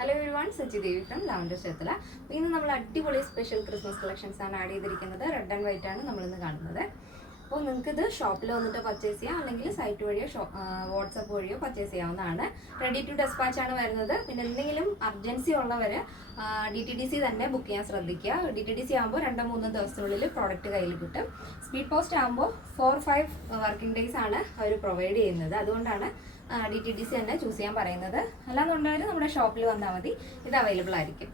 Hello everyone, Sachi Devi from Lavender Chethala. ഇന്ന് നമ്മൾ അടിപൊളി സ്പെഷ്യൽ ക്രിസ്മസ് കളക്ഷൻസ് ആണ് ആഡ് ചെയ്തിരിക്കുന്നത്. റെഡ് ആൻഡ് വൈറ്റ് ആണ് നമ്മൾ ഇന്ന് കാണുന്നത്. അപ്പോൾ നിങ്ങൾക്ക് ഇത് ഷോപ്പിൽ വന്നിട്ട് പർച്ചേസ് ചെയ്യാം, അല്ലെങ്കിൽ സൈറ്റ് വഴിയോ വാട്സാപ്പ് വഴിയോ പർച്ചേസ് ചെയ്യാവുന്നതാണ്. റെഡി ടു ഡെസ്പാച്ച് ആണ് വരുന്നത്. പിന്നെ എന്തെങ്കിലും അർജൻസി ഉള്ളവർ DTDC തന്നെ ബുക്ക് ചെയ്യാൻ ശ്രദ്ധിക്കുക. DTDC ആകുമ്പോൾ 2-3 ദിവസത്തിനുള്ളിൽ പ്രോഡക്റ്റ് കയ്യിൽ കിട്ടും. സ്പീഡ് പോസ്റ്റ് ആകുമ്പോൾ 4-5 വർക്കിംഗ് ഡേയ്സ് ആണ് അവർ പ്രൊവൈഡ് ചെയ്യുന്നത്. അതുകൊണ്ടാണ് DTDC തന്നെ ചൂസ് ചെയ്യാൻ പറയുന്നത്. അല്ലാന്നുണ്ടെങ്കിൽ നമ്മുടെ ഷോപ്പിൽ വന്നാൽ മതി, ഇത് അവൈലബിൾ ആയിരിക്കും.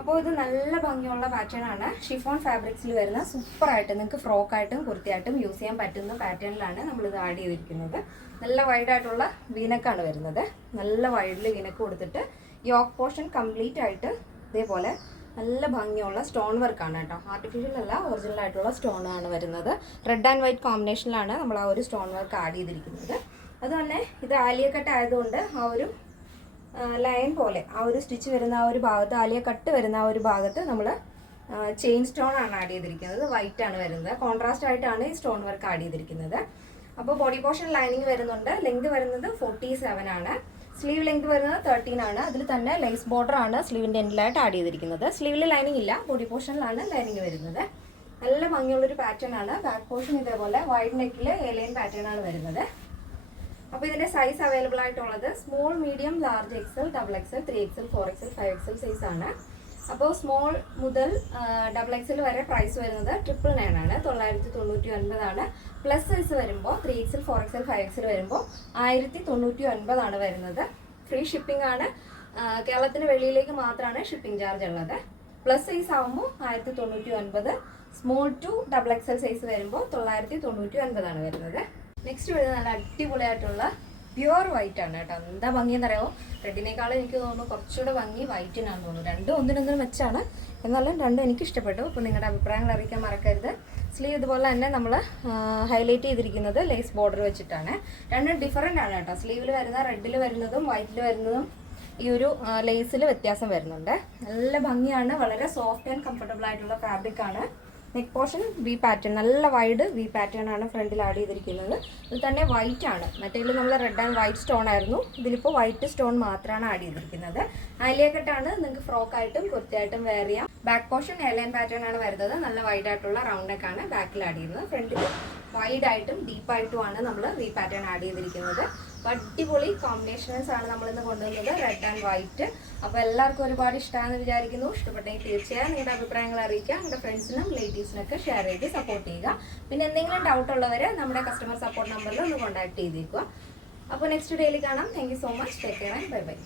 അപ്പോൾ ഇത് നല്ല ഭംഗിയുള്ള പാറ്റേൺ ആണ്. ഷിഫോൺ ഫാബ്രിക്സിൽ വരുന്ന സൂപ്പറായിട്ട് നിങ്ങൾക്ക് ഫ്രോക്കായിട്ടും കുർത്തിയായിട്ടും യൂസ് ചെയ്യാൻ പറ്റുന്ന പാറ്റേണിലാണ് നമ്മളിത് ആഡ് ചെയ്തിരിക്കുന്നത്. നല്ല വൈഡായിട്ടുള്ള വീനക്കാണ് വരുന്നത്. നല്ല വൈഡിൽ വീനക്ക് കൊടുത്തിട്ട് യോക്ക് പോർഷൻ കംപ്ലീറ്റ് ആയിട്ട് ഇതേപോലെ നല്ല ഭംഗിയുള്ള സ്റ്റോൺ വർക്കാണ് കേട്ടോ. ആർട്ടിഫിഷ്യൽ അല്ല, ഒറിജിനൽ ആയിട്ടുള്ള സ്റ്റോൺ ആണ് വരുന്നത്. റെഡ് ആൻഡ് വൈറ്റ് കോമ്പിനേഷനിലാണ് നമ്മൾ ആ ഒരു സ്റ്റോൺ വർക്ക് ആഡ് ചെയ്തിരിക്കുന്നത്. അതുതന്നെ ഇത് ആലിയ കട്ട് ആയതുകൊണ്ട് ആ ഒരു ലൈൻ പോലെ ആ ഒരു സ്റ്റിച്ച് വരുന്ന ആ ഒരു ഭാഗത്ത്, ആലിയ കട്ട് വരുന്ന ആ ഒരു ഭാഗത്ത് നമ്മൾ ചെയിൻ സ്റ്റോൺ ആണ് ആഡ് ചെയ്തിരിക്കുന്നത്. വൈറ്റ് ആണ് വരുന്നത്. കോൺട്രാസ്റ്റ് ആയിട്ടാണ് ഈ സ്റ്റോൺ വർക്ക് ആഡ് ചെയ്തിരിക്കുന്നത്. അപ്പോൾ ബോഡി പോർഷൻ ലൈനിങ് വരുന്നുണ്ട്. ലെങ്ത് വരുന്നത് 47 ആണ്. സ്ലീവ് ലെങ്ത് വരുന്നത് 13 ആണ്. അതിൽ തന്നെ ലേസ് ബോർഡർ ആണ് സ്ലീവിൻ്റെ എൻഡിലായിട്ട് ആഡ് ചെയ്തിരിക്കുന്നത്. സ്ലീവിൽ ലൈനിങ് ഇല്ല, ബോഡി പോർഷനിലാണ് ലൈനിങ് വരുന്നത്. നല്ല ഭംഗിയുള്ളൊരു പാറ്റേൺ ആണ്. ബാക്ക് പോർഷൻ ഇതേപോലെ വൈഡ് നെക്കിൽ എലൈൻ പാറ്റേൺ ആണ് വരുന്നത്. അപ്പോൾ ഇതിൻ്റെ സൈസ് അവൈലബിൾ ആയിട്ടുള്ളത് small, medium, large, XL, XXL, 3XL, 4XL, 5XL size ആണ്. അപ്പോൾ സ്മോൾ മുതൽ XXL വരെ പ്രൈസ് വരുന്നത് 999 ആണ്, 999 ആണ്. പ്ലസ് സൈസ് വരുമ്പോൾ 3XL, 4XL, 5XL വരുമ്പോൾ 1099 ആണ് വരുന്നത്. ഫ്രീ ഷിപ്പിംഗ് ആണ്. കേരളത്തിന് വെളിയിലേക്ക് മാത്രമാണ് ഷിപ്പിംഗ് ചാർജ് ഉള്ളത്. പ്ലസ് സൈസ് ആകുമ്പോൾ 1099. സ്മോൾ ടു XXL സൈസ് വരുമ്പോൾ 999 ആണ് വരുന്നത്. നെക്സ്റ്റ് വരുന്നത് നല്ല അടിപൊളിയായിട്ടുള്ള പ്യുവർ വൈറ്റ് ആണ് കേട്ടോ. എന്താ ഭംഗിയെന്ന് അറിയാമോ? റെഡിനേക്കാളും എനിക്ക് തോന്നുന്നു കുറച്ചുകൂടെ ഭംഗി വൈറ്റിനാണെന്ന് തോന്നുന്നു. രണ്ടും ഒന്നിനൊന്നിനും വെച്ചാണ്, എന്നാലും രണ്ടും എനിക്ക് ഇഷ്ടപ്പെട്ടു. അപ്പോൾ നിങ്ങളുടെ അഭിപ്രായങ്ങൾ അറിയിക്കാൻ മറക്കരുത്. സ്ലീവ് ഇതുപോലെ തന്നെ നമ്മൾ ഹൈലൈറ്റ് ചെയ്തിരിക്കുന്നത് ലേസ് ബോർഡർ വെച്ചിട്ടാണ്. രണ്ടും ഡിഫറെൻ്റ് ആണ് കേട്ടോ. സ്ലീവിൽ വരുന്ന റെഡിൽ വരുന്നതും വൈറ്റിൽ വരുന്നതും ഈ ഒരു ലേസിൽ വ്യത്യാസം വരുന്നുണ്ട്. നല്ല ഭംഗിയാണ്. വളരെ സോഫ്റ്റ് ആൻഡ് കംഫർട്ടബിൾ ആയിട്ടുള്ള ഫാബ്രിക് ആണ്. നെക്ക് പോർഷൻ വി പാറ്റേൺ, നല്ല വൈഡ് വി പാറ്റേൺ ആണ് ഫ്രണ്ടിൽ ആഡ് ചെയ്തിരിക്കുന്നത്. ഇതിൽ തന്നെ വൈറ്റ് ആണ്. മറ്റേതിൽ നമ്മൾ റെഡ് ആൻഡ് വൈറ്റ് സ്റ്റോൺ ആയിരുന്നു. ഇതിലിപ്പോൾ വൈറ്റ് സ്റ്റോൺ മാത്രമാണ് ആഡ് ചെയ്തിരിക്കുന്നത്. ആലിയ കട്ടാണ്. നിങ്ങൾക്ക് ഫ്രോക്കായിട്ടും കുർത്തിയായിട്ടും വെയർ ചെയ്യാം. ബാക്ക് പോർഷൻ എലൈൻ പാറ്റേൺ ആണ് വരുന്നത്. നല്ല വൈഡ് ആയിട്ടുള്ള റൗണ്ട് നെക്കാണ് ബാക്കിൽ ആഡ് ചെയ്യുന്നത്. ഫ്രണ്ടിൽ വൈഡ് ആയിട്ടും ഡീപ്പായിട്ടുമാണ് നമ്മൾ വി പാറ്റേൺ ആഡ് ചെയ്തിരിക്കുന്നത്. അടിപൊളി കോമ്പിനേഷൻസ് ആണ് നമ്മളിന്ന് കൊണ്ടുവന്നത്, റെഡ് ആൻഡ് വൈറ്റ്. അപ്പോൾ എല്ലാവർക്കും ഒരുപാട് ഇഷ്ടമാണെന്ന് വിചാരിക്കുന്നു. ഇഷ്ടപ്പെട്ടെങ്കിൽ തീർച്ചയായും നിങ്ങളുടെ അഭിപ്രായങ്ങൾ അറിയിക്കുക. നിങ്ങളുടെ ഫ്രണ്ട്സിനും റിലേറ്റീവ്സിനൊക്കെ ഷെയർ ചെയ്ത് സപ്പോർട്ട് ചെയ്യുക. പിന്നെ എന്തെങ്കിലും ഡൗട്ട് ഉള്ളവർ നമ്മുടെ കസ്റ്റമർ സപ്പോർട്ട് നമ്പറിൽ ഒന്ന് കോൺടാക്ട് ചെയ്തേക്കുക. അപ്പോൾ നെക്സ്റ്റ് ഡേയിൽ കാണാം. Thank you so much. Take care and bye bye.